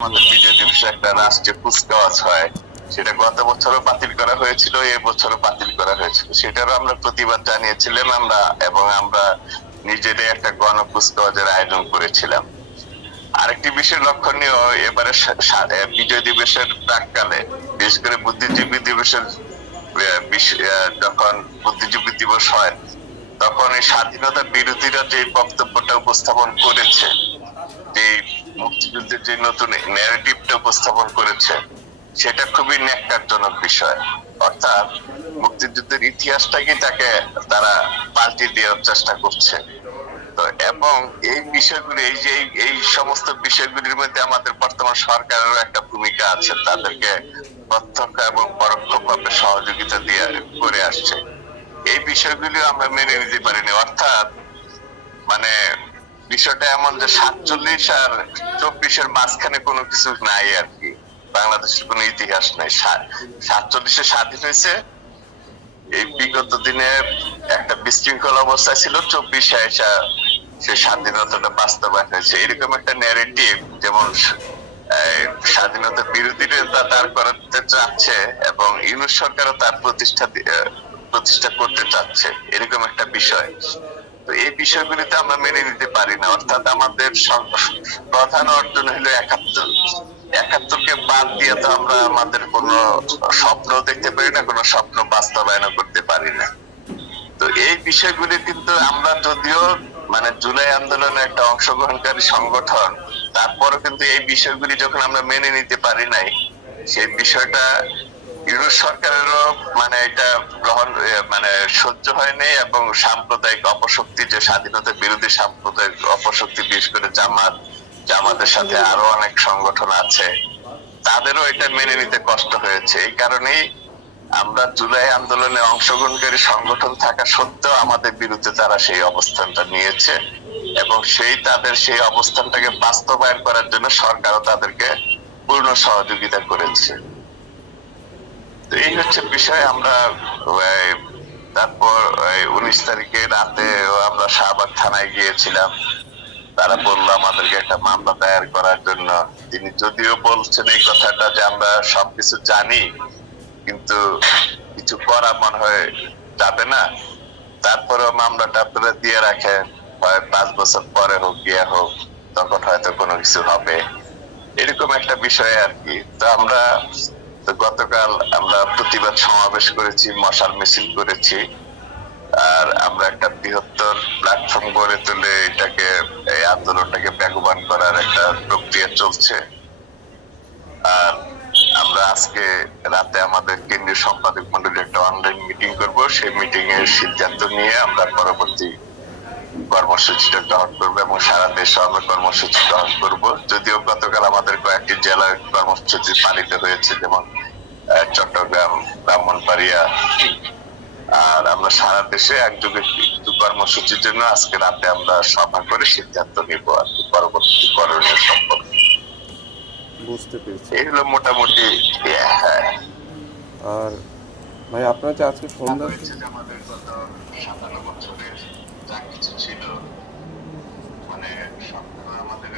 আমাদের বিজয় দিবসে একটা রাষ্ট্রীয় কুচকাওয়াজ হয়, সেটা গত বছরও বাতিল করা হয়েছিল, এবছরও বাতিল করা হয়েছিল। সেটারও আমরা প্রতিবাদ জানিয়েছিলাম এবং আমরা নিজেরাই একটা গণ কুচকাওয়াজের আয়োজন করেছিলাম। আরেকটি বিষয় লক্ষণীয়, এবারে বিজয় দিবসের প্রাককালে, বিশেষ করে বুদ্ধিজীবী দিবসের যখন বুদ্ধিজীবী দিবস হয়, তখন এই স্বাধীনতা বিরোধীরা যে বক্তব্যটা উপস্থাপন করেছে, যে মুক্তিযুদ্ধের যে নতুন ন্যারেটিভটা উপস্থাপন করেছে, সেটা খুবই ন্যাক্কারজনক বিষয়। অর্থাৎ মুক্তিযুদ্ধের ইতিহাসটাকে তারা পাল্টে দেওয়ার চেষ্টা করছে। তো এবং এই বিষয়গুলি, এই সমস্ত বিষয়গুলির মধ্যে আমাদের বর্তমান সরকারেরও একটা ভূমিকা আছে, তাদেরকে প্রত্যক্ষ এবং পরোক্ষভাবে সহযোগিতা দিয়ে করে আসছে। এই বিষয়গুলি আমরা মেনে নিতে পারিনি। অর্থাৎ মানে বিষয়টা এমন যে 47 আর 24-এর মাঝখানে কোনো কিছু নাই আর কি, বাংলাদেশের কোনো ইতিহাস নাই। 47-এ স্বাধীন হয়েছে, এই বিগত দিনে একটা বিশৃঙ্খল অবস্থা ছিল, 24-এ এসে সে স্বাধীনতাটা বাস্তবায়ন হয়েছে। এরকম একটা ন্যারেটিভ, যেমন স্বাধীনতা বিরোধীরা দাঁড় করাতে চাচ্ছে এবং ইউনূস সরকারও তার প্রতিষ্ঠা করতে চাচ্ছে, এরকম একটা বিষয়। তো এই বিষয়গুলিতে আমরা মেনে নিতে পারি না। অর্থাৎ আমাদের প্রধান অর্জন হলো 71-কে বাদ দিয়ে তো আমরা আমাদের কোনো স্বপ্ন দেখতে পারি না, কোনো স্বপ্ন বাস্তবায়ন করতে পারি না। তো এই বিষয়গুলি কিন্তু আমরা যদিও জুলাই আন্দোলনে একটা অংশগ্রহণকারী সংগঠন, তারপরও কিন্তু এই বিষয়গুলি যখন আমরা মেনে নিতে পারি নাই, সেই বিষয়টা ইউনূস সরকারেরও এটা গ্রহণ সহ্য হয়নি। এবং সাম্প্রদায়িক অপশক্তি, যে স্বাধীনতা বিরোধী সাম্প্রদায়িক অপশক্তি, বিশেষ করে জামাতের সাথে আরো অনেক সংগঠন আছে, তাদেরও এটা মেনে নিতে কষ্ট হয়েছে। এই কারণেই আমরা জুলাই আন্দোলনে অংশগ্রহণকারী সংগঠন থাকা সত্ত্বেও আমাদের বিরুদ্ধে তারা সেই অবস্থানটা নিয়েছে, এবং তাদের সেই অবস্থানটাকে বাস্তবায়ন করার জন্য সরকারও তাদেরকে পূর্ণ সহযোগিতা করেছে। তো এই হচ্ছে বিষয়। আমরা তারপর 19 তারিখে রাতে আমরা শাহবাগ থানায় গিয়েছিলাম। তারা বললো আমাদেরকে একটা মামলা দায়ের করার জন্য। তিনি যদিও বলছেন এই কথাটা যে আমরা সবকিছু জানি, কিন্তু কিছু করা মনে হয় যাবে না, তারপরেও মামলাটা আপনারা দিয়ে রাখেন, হয় 5 বছর পরে হোক, গিয়া হোক, তখন হয়তো কোনো কিছু হবে, এরকম একটা বিষয় আর কি। তো আমরা গতকাল আমরা প্রতিবাদ সমাবেশ করেছি, মশাল মিছিল করেছি, আর আমরা একটা বৃহত্তর প্ল্যাটফর্ম গড়ে তুলে এই আন্দোলনটাকে বেগবান করার একটা প্রক্রিয়া চলছে। আর আমরা আজকে রাতে আমাদের কেন্দ্রীয় সম্পাদক মন্ডলীর একটা অনলাইন মিটিং করব। সেই মিটিং এর সিদ্ধান্ত নিয়ে আমরা পরবর্তী কর্মসূচিটা গ্রহণ করবো, এবং সারা দেশে আমরা কর্মসূচি গ্রহণ করব। যদিও গতকাল আমাদের কয়েকটি জেলার কর্মসূচি পালিত হয়েছে, যেমন চট্টগ্রাম, ব্রাহ্মণবাড়িয়া, আর আমরা সারা দেশে একযোগে কিছু কর্মসূচির জন্য আজকে রাতে আমরা সভা করে সিদ্ধান্ত নিব আর কি, পরবর্তী করণীয় সম্পর্কে। বুঝতে পেরেছি। এই হলো মোটামুটি। হ্যাঁ, আর ভাই আপনার যে আজকে সন্ধ্যা আমাদের গত 57 বছরের যা কিছু ছিল, সবসময় আমাদের